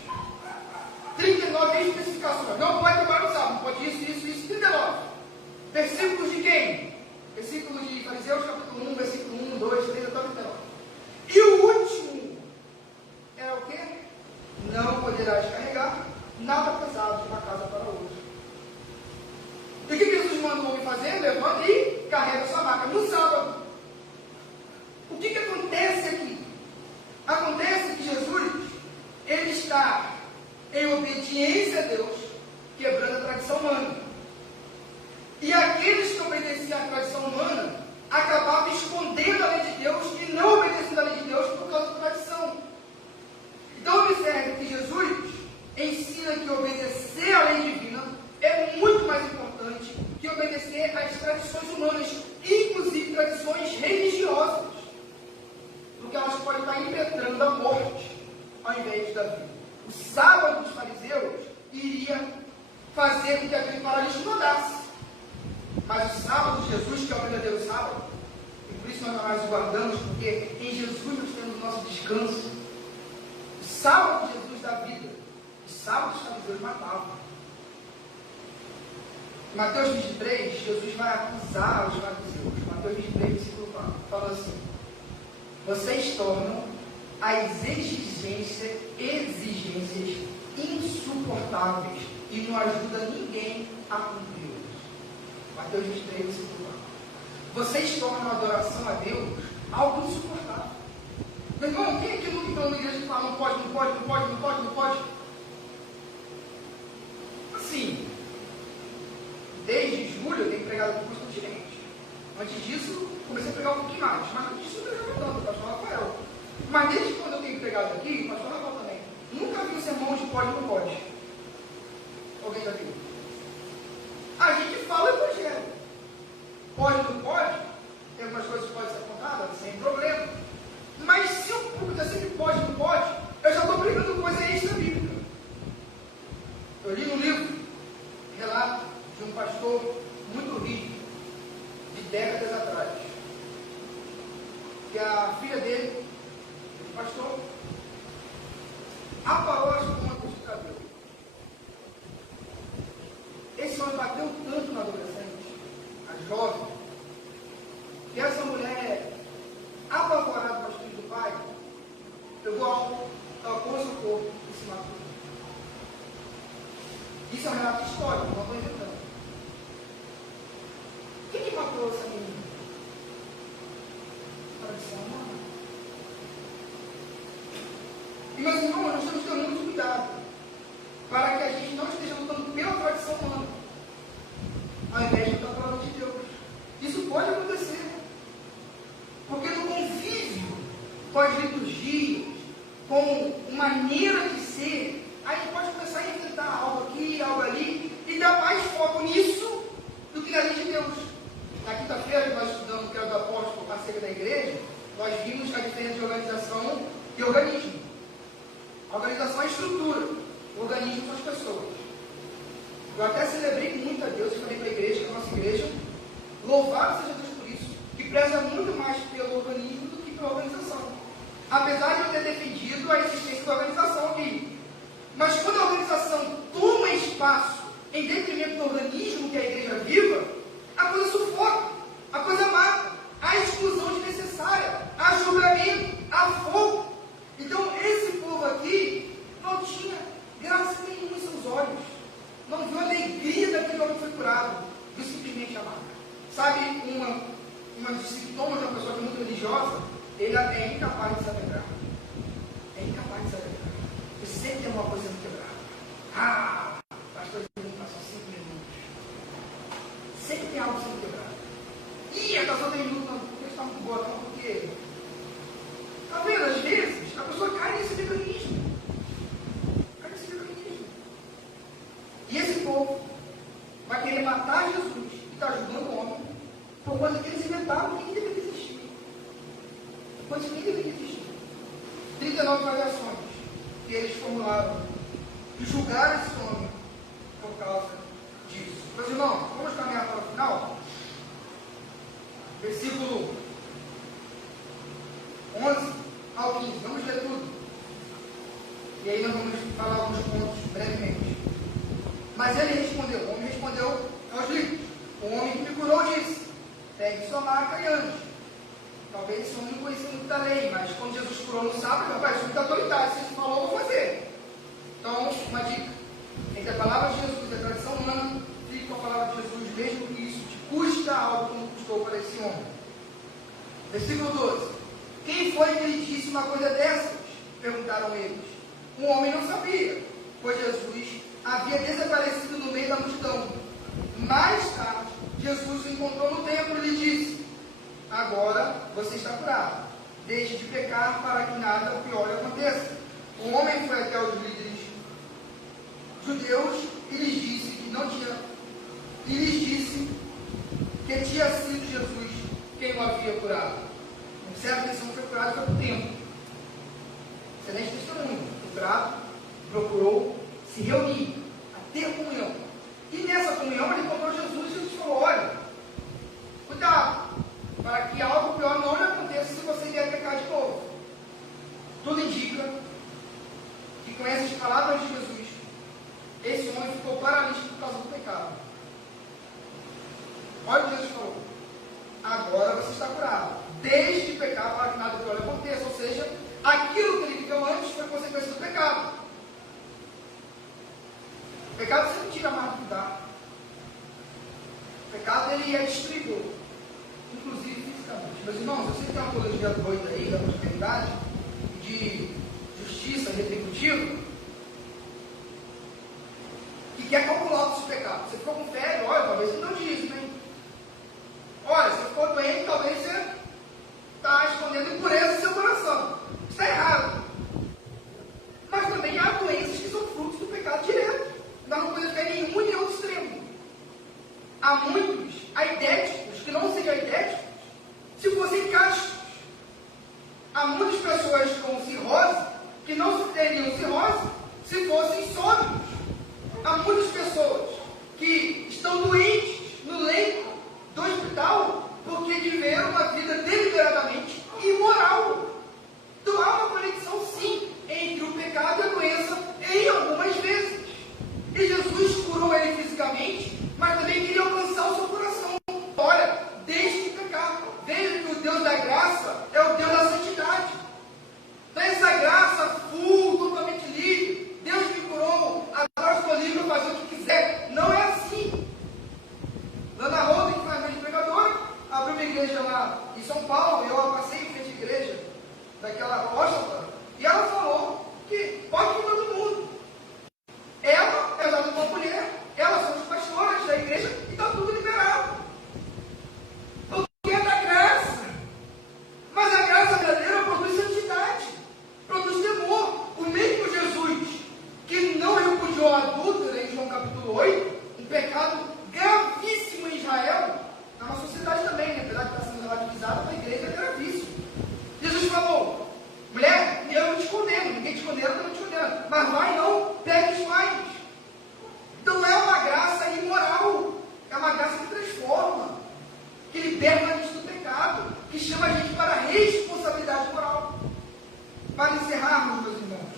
39 especificações. Não pode trabalhar no sábado, pode isso, 39. Versículos de quem? Versículos de Fariseus, capítulo 1, versículo 1, 2, 3, até 39. E o último é o quê? Não poderás carregar nada pesado de uma casa para outra. E o que Jesus manda o homem fazer? Levanta e carrega sua maca no sábado. O que acontece aqui? Acontece que Jesus, ele está em obediência a Deus, quebrando a tradição humana. E aqueles que obedeciam à tradição humana acabavam escondendo a lei de Deus e não obedecendo a lei de Deus por causa da tradição. Então observe que Jesus ensina que obedecer à lei divina é muito mais importante que obedecer às tradições humanas, inclusive tradições religiosas, porque elas podem estar impetrando a morte ao invés da vida. O sábado dos fariseus iria fazer com que aquele paralítico não andasse. Mas o sábado de Jesus, que é o verdadeiro sábado, e por isso nós o guardamos, porque em Jesus nós temos o nosso descanso. O sábado de Jesus dá vida. O sábado dos fariseus matavam. Em Mateus 23, Jesus vai acusar os fariseus. Mateus 23, versículo 4, fala assim: vocês tornam as exigências insuportáveis e não ajuda ninguém a cumpri-las. Mateus 23, versículo 4. Vocês tornam a adoração a Deus algo insuportável. Meu irmão, quem aqui nunca entrou na igreja e fala não pode? Assim, desde julho eu tenho pregado aqui constantemente. Antes disso, comecei a pregar um pouquinho mais, mas antes disso eu pregava tanto, o pastor Rafael. Mas desde quando eu tenho pregado aqui, o pastor Rafael também, nunca vi um sermão de pode ou não pode. Alguém já viu? A gente fala evangelho. Pode ou não pode? Tem algumas coisas que podem ser apontadas, sem problema. Mas se o público é sempre pode ou não pode, eu já estou pregando coisa extra-bíblica. Eu li no livro, relato de um pastor muito rígido, de décadas atrás, que a filha dele, o pastor, aparou com uma cruz de cabelo. Esse homem bateu tanto na adolescente, a jovem, que essa mulher, apavorada com as filhas do pai, pegou algo, tocou seu corpo e se matou. Isso é um relato histórico, não estou inventando. Quem que matou essa menina? Tradição humana. E meus irmãos, nós temos que ter muito cuidado para que a gente não esteja lutando pela tradição humana, ao invés de lutar pela lei de Deus. Isso pode acontecer, porque no convívio com as liturgias, com maneira de ser, a gente pode começar a inventar algo aqui, algo ali, e dar mais foco nisso do que na lei de Deus. Na quinta-feira que nós estudamos o que é do apóstolo acerca da igreja, nós vimos a diferença de organização e organismo. A organização é a estrutura, o organismo são as pessoas. Eu até celebrei muito a Deus e falei para a igreja, que a nossa igreja, louvado seja Deus por isso, que preza muito mais pelo organismo do que pela organização. Apesar de eu ter defendido a existência da organização aqui. Mas quando a organização espaço em detrimento do organismo que é a igreja viva, a coisa sufoca, a coisa mata, há exclusão desnecessária, há julgamento, há fogo. Então esse povo aqui não tinha graça nenhuma em seus olhos, não viu a alegria daquele homem que foi curado, viu simplesmente a marca. Sabe, uma dos sintomas de uma pessoa que é muito religiosa, ele é incapaz de se alegrar. É incapaz de se alegrar. Você sempre tem uma coisa sendo quebrada. Ah, pastor, passou 5 minutos. Sempre tem algo sendo quebrado. Ih, a pessoa tem minutos, não, porque está muito boa, não, porque. Está vendo? Às vezes, a pessoa cai nesse mecanismo. E esse povo vai querer matar Jesus e está ajudando o homem por coisa que eles inventaram que nem deveria existir. Coisa que nem deveria existir. 39 variações que eles formularam e julgaram esse homem por causa disso. Meus irmãos, vamos caminhar para o final? Versículo 11 ao 15. Vamos ler tudo. E aí nós vamos falar alguns pontos brevemente. Mas ele respondeu, o homem respondeu aos líderes. O homem que me curou disse: pegue sua maca e ande. Talvez esse homem não conhecia muito da lei, mas quando Jesus curou no sábado, rapaz, isso é muita autoridade. Se ele falou, eu vou fazer. Então, uma dica: entre a palavra de Jesus e a tradição humana, fique com a palavra de Jesus, mesmo que isso te custa algo como custou para esse homem. Versículo 12: quem foi que lhe disse uma coisa dessas? Perguntaram eles. O homem não sabia, pois Jesus havia desaparecido no meio da multidão. Mais tarde, Jesus o encontrou no templo e lhe disse: agora você está curado. Deixe de pecar para que nada pior aconteça. O homem foi até os líderes judeus e lhes disse que tinha sido Jesus quem o havia curado. Observe que esse homem foi curado e foi para o templo. Excelente testemunho. Foi curado, procurou se reunir, a ter comunhão. E nessa comunhão ele encontrou Jesus e Jesus falou: olha, cuidado, para que algo pior não lhe aconteça se você vier pecar de novo. Tudo indica que com essas palavras de Jesus, esse homem ficou paralítico por causa do pecado. Olha o que Jesus falou: agora você está curado. Deixe de pecar para que nada pior lhe aconteça. Ou seja, aquilo que ele viveu antes foi consequência do pecado. O pecado sempre tira mais do que dá. O pecado ele é destruidor, inclusive fisicamente. Meus irmãos, eu sei que tem uma teologia doida aí da prosperidade, de justiça retributiva, que quer calcular o seu pecado. Você ficou com febre, olha, talvez você não diz, né? Olha, você ficou doente, talvez você está escondendo impureza no seu coração. Isso está errado. Mas também há doenças que são frutos do pecado direto. Nós não podemos ficar em nenhum e nem outro extremo. Há muitos aidéticos que não seriam aidéticos se fossem castos. Há muitas pessoas com cirrose que não teriam cirrose se fossem sóbrios. Há muitas pessoas que estão doentes no leito do hospital porque viveram uma vida deliberadamente imoral. Então há uma conexão sim entre o pecado e a doença em algumas vezes. E Jesus curou ele fisicamente, mas também queria alcançar o seu coração. Olha, deixe de pecar. Veja que o Deus da graça é o Deus da santidade. Então essa graça full, totalmente livre. Deus me curou, agora estou livre para fazer o que quiser. Não é assim. Dona Rosa, que foi a grande pregadora, abriu uma igreja lá em São Paulo. Eu a passei em frente à igreja daquela apóstola, e ela falou que pode ir todo mundo. Ela é usada como mulher, elas são as pastoras da igreja e está tudo liberado. Porque é da graça. Mas a graça verdadeira produz santidade, produz temor. O mesmo Jesus que não repudiou a adúltera em João capítulo 8, um pecado gravíssimo em Israel, na nossa sociedade também, né? Apesar de estar sendo relativizado, na igreja é gravíssimo. Jesus falou: mulher, eu não te condeno, ninguém te condena, eu não te condeno, mas vai não, pegue os pais. Então não é uma graça imoral, é uma graça que transforma, que liberta a gente do pecado, que chama a gente para a responsabilidade moral. Para encerrarmos, meus irmãos,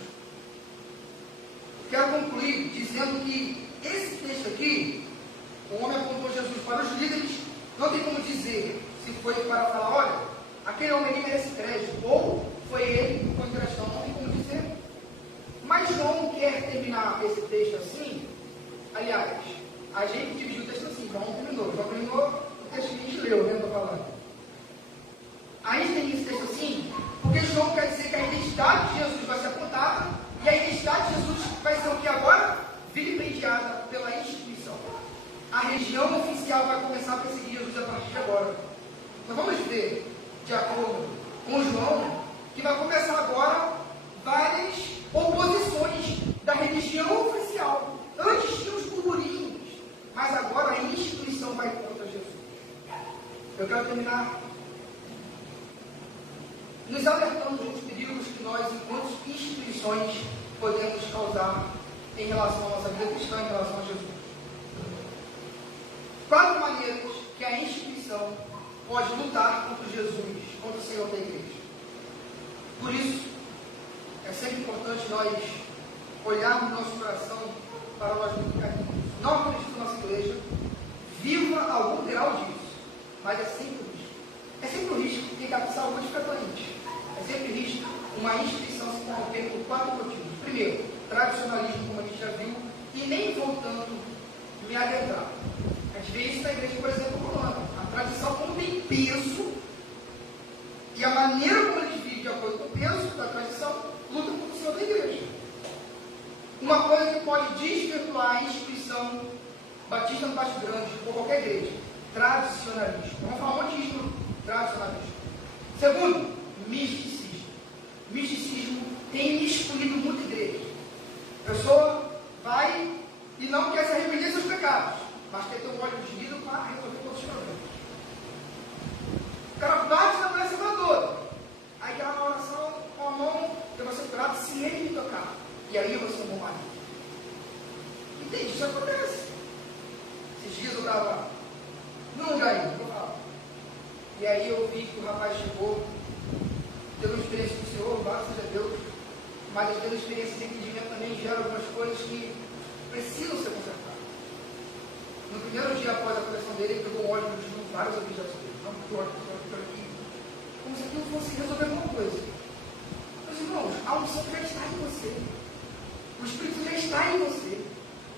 quero concluir dizendo que esse texto aqui, o homem apontou Jesus para os líderes, não tem como dizer se foi para falar, olha, aquele homem ali merece crédito, ou foi ele que foi ingratidão, não tem como dizer. Mas João quer terminar esse texto assim. Aliás, a gente dividiu o texto assim, João terminou o texto que a gente leu, né? Estou falando. A gente tem esse texto assim, porque João quer dizer que a identidade de Jesus vai ser apontada, e a identidade de Jesus vai ser o que agora? Vilipendiada pela instituição. A região oficial vai começar a perseguir Jesus a partir de agora. Nós vamos ver, de acordo com João, que vai começar agora várias oposições da religião oficial. Antes tinha os burburinhos, mas agora a instituição vai contra Jesus. Eu quero terminar nos alertando dos perigos que nós, enquanto instituições, podemos causar em relação à nossa vida cristã, em relação a Jesus. 4 maneiras que a instituição pode lutar contra Jesus, contra o Senhor da igreja. Por isso, é sempre importante nós olharmos no nosso coração para nós caminhos. Nós, cristãos da nossa igreja, viva algum grau disso, mas é sempre o risco. É sempre o risco de ficar saúde ficar doente. É sempre o risco uma instituição se corromper por 4 motivos. Primeiro, tradicionalismo, como a gente já viu, e nem vou tanto me adentrar. A gente vê isso na igreja, por exemplo, romana. A tradição, como tem peso, e a maneira como eles vivem de acordo com o peso da tradição, luta contra o Senhor da igreja. Uma coisa que pode desvirtuar a instituição Batista no Baixo Grande, ou qualquer igreja: tradicionalismo. Vamos falar um monte de tradicionalismo. Segundo, misticismo. Misticismo tem excluído muita igreja. A pessoa vai e não quer se arrepender dos seus pecados, mas quer ter um óleo ungido para resolver todos os problemas. O cara bate na mulher salvadora, aí quer uma oração com a mão, que vai ser curado se ele me tocar. E aí eu vou ser um bom marido. Entende? Isso acontece. Esses dias eu estava num lugar aí, vou falar. E aí eu vi que o rapaz chegou, teve uma experiência com o Senhor, graças a Deus, mas às vezes a experiência de entendimento também gera algumas coisas que precisam ser consertadas. No primeiro dia após a conversão dele, ele pegou um óleo de vários objetos dele. Não, porque óleo aqui. Como se aquilo fosse resolver alguma coisa. Meus irmãos, a unção já está em você. O Espírito já está em você.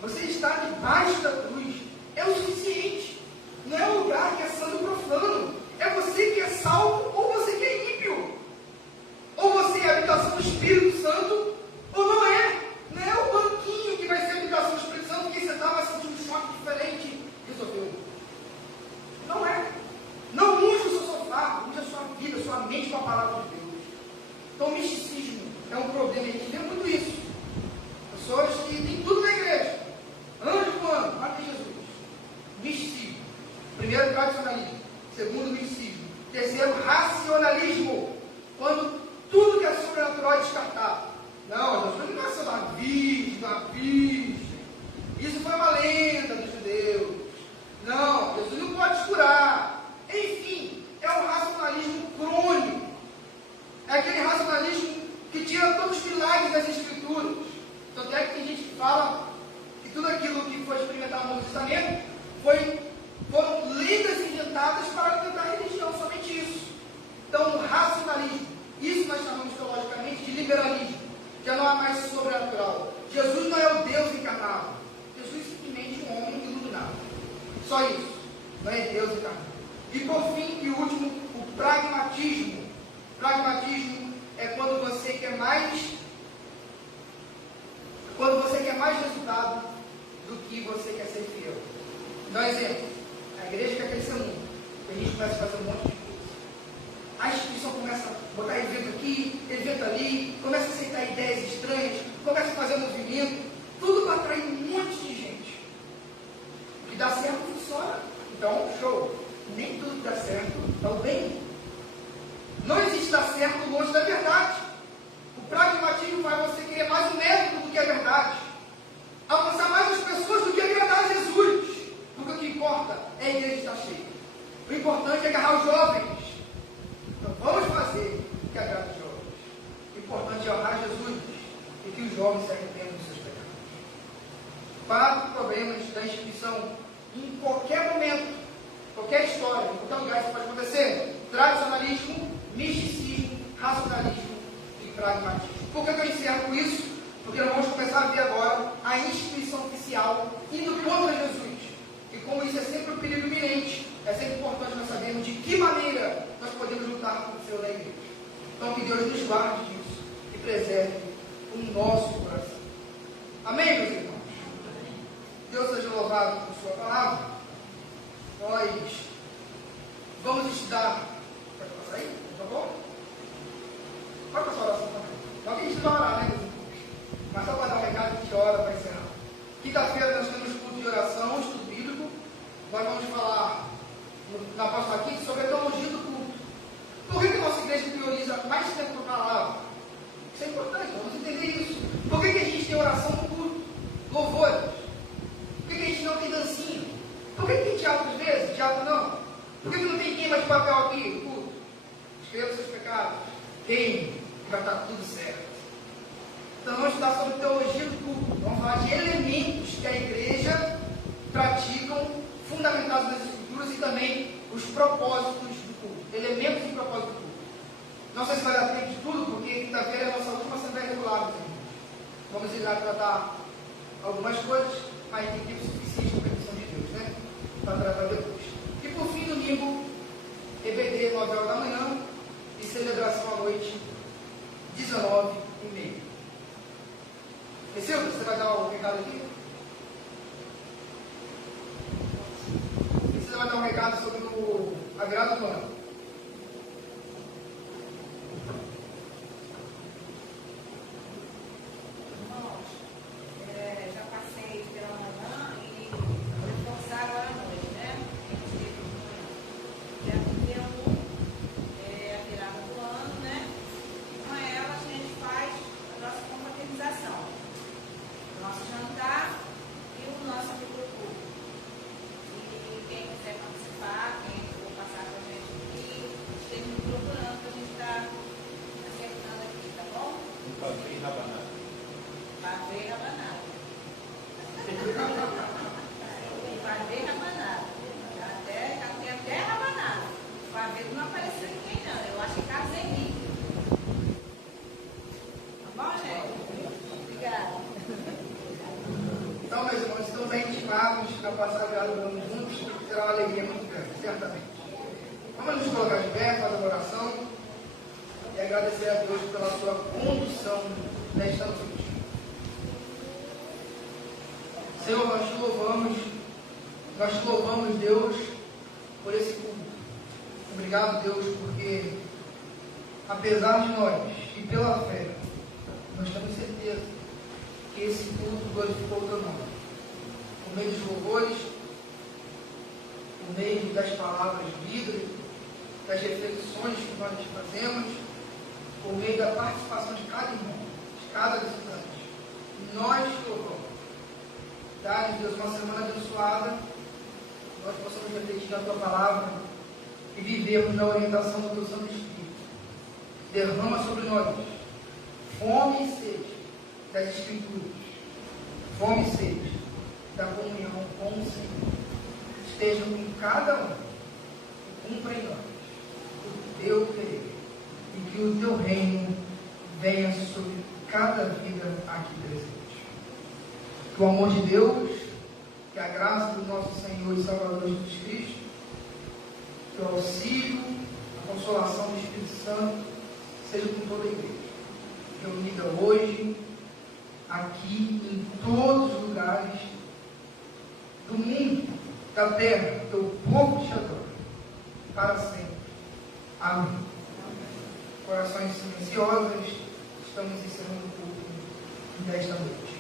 Você está debaixo da cruz. É o suficiente. Não é o lugar que é santo profano. É você que é salvo ou você que é ímpio. Ou você é a habitação do Espírito Santo, ou não é. Não é o banquinho que vai ser a habitação do Espírito Santo, que você estava sentindo um choque diferente. Resolveu. Não é. Não use o seu sofá, use a sua vida, a sua mente com a palavra de Deus. Então, o misticismo é um problema. A gente vê muito isso. Pessoas que têm tudo na igreja. Anjo voando, mas tem Jesus. Misticismo. Primeiro, tradicionalismo. Segundo, misticismo. Terceiro, racionalismo. Quando tudo que é sobrenatural é descartado. Não, Jesus não nasceu da virgem. Isso foi uma lenda dos judeus. Não, Jesus não pode curar. Enfim, é um racionalismo crônico. É aquele racionalismo que tira todos os milagres das Escrituras. Tanto é que tem gente que fala que tudo aquilo que foi experimentado no Novo Testamento foram lendas inventadas para alimentar a religião, somente isso. Então, racionalismo. Isso nós chamamos teologicamente de liberalismo, que não é mais sobrenatural. Jesus não é o Deus encarnado. Jesus é simplesmente um homem iluminado. Só isso. Não é Deus encarnado. E por fim, e último, o pragmatismo. Pragmatismo é quando você quer mais resultado do que você quer ser fiel. Dá um exemplo. A igreja quer crescer muito. A gente começa a fazer um monte de coisa. A instituição começa a botar evento aqui, evento ali, começa a aceitar ideias estranhas, começa a fazer movimento, tudo para atrair um monte de gente. O que dá certo funciona. Então, show. Nem tudo que dá certo está o bem. Não existe dar certo longe da verdade. O pragmatismo faz você querer mais o método do que a verdade. Alcançar mais as pessoas do que agradar a Jesus. Porque o que importa é a igreja estar cheia. O importante é agarrar os jovens. Então vamos fazer o que agrada os jovens. O importante é honrar Jesus e que os jovens se arrependam dos seus pecados. problemas da instituição em qualquer momento, qualquer história, em qualquer lugar isso pode acontecer. Tradicionalismo, misticismo, racionalismo e pragmatismo. Por que eu encerro com isso? Porque nós vamos começar a ver agora a instituição oficial indo contra Jesus. E como isso é sempre um perigo iminente, é sempre importante nós sabermos de que maneira nós podemos lutar contra o Senhor da igreja. Então que Deus nos guarde disso e preserve o nosso coração. Amém, meus irmãos? Deus seja louvado por sua palavra. Nós vamos estudar. Pode passar aí, por favor? Pode passar a oração também. Só que a gente vai orar, né, meus irmãos? Mas só para dar um recado, a gente ora para encerrar. Quinta-feira nós temos culto de oração, estudo bíblico. Nós vamos falar na próxima quinta sobre a teologia do culto. Por que a nossa igreja prioriza mais tempo para a palavra? Isso é importante, vamos entender isso. Por que a gente tem oração no culto? Louvores. Por que a gente não tem dancinha? Por que tem teatro às vezes? Teatro não. Por que não tem queima de papel aqui no culto? Escreva seus pecados. Queime, vai estar tudo certo. Então vamos estudar sobre teologia do culto. Vamos falar de elementos que a igreja praticam, fundamentados nas escrituras, e também os propósitos do culto. Elementos e propósitos do culto. Não sei se vai dar tempo de tudo, porque quinta-feira é a nossa última assembleia regular, meus irmãos. Vamos ir lá tratar algumas coisas, mas tem tempo suficiente com a permissão de Deus, né? Para tratar depois. E por fim, domingo, EBD, 9 horas da manhã, e celebração à noite, 19h30. Esqueceu? Você vai dar um recado aqui? Você vai dar um recado sobre a virada do ano. A passar a virada do ano juntos, será uma alegria muito grande, certamente. Vamos nos colocar de pé, fazer uma oração e agradecer a Deus pela sua condução nesta noite. Senhor, nós te louvamos, Deus, por esse culto. Obrigado, Deus, porque apesar de nós e pela fé, nós temos certeza que esse culto glorificou o teu nome. Por meio dos louvores, por meio das palavras de vida, das reflexões que nós fazemos, por meio da participação de cada irmão, de cada visitante. Nós te louvamos. Dá-nos, Deus, uma semana abençoada, nós possamos refletir na tua palavra e vivermos na orientação do teu Santo Espírito. Derrama sobre nós fome e sede das Escrituras, fome e sede da comunhão com o Senhor. Esteja com cada um e cumpra em nós o teu querer, e que o teu reino venha sobre cada vida aqui presente. Que o amor de Deus, que a graça do nosso Senhor e Salvador Jesus Cristo, que o auxílio, a consolação do Espírito Santo seja com toda a igreja, reunida hoje, aqui, em todos os lugares do mundo, da terra, teu povo te adora, para sempre. Amém. Corações silenciosos, estamos encerrando o culto desta noite.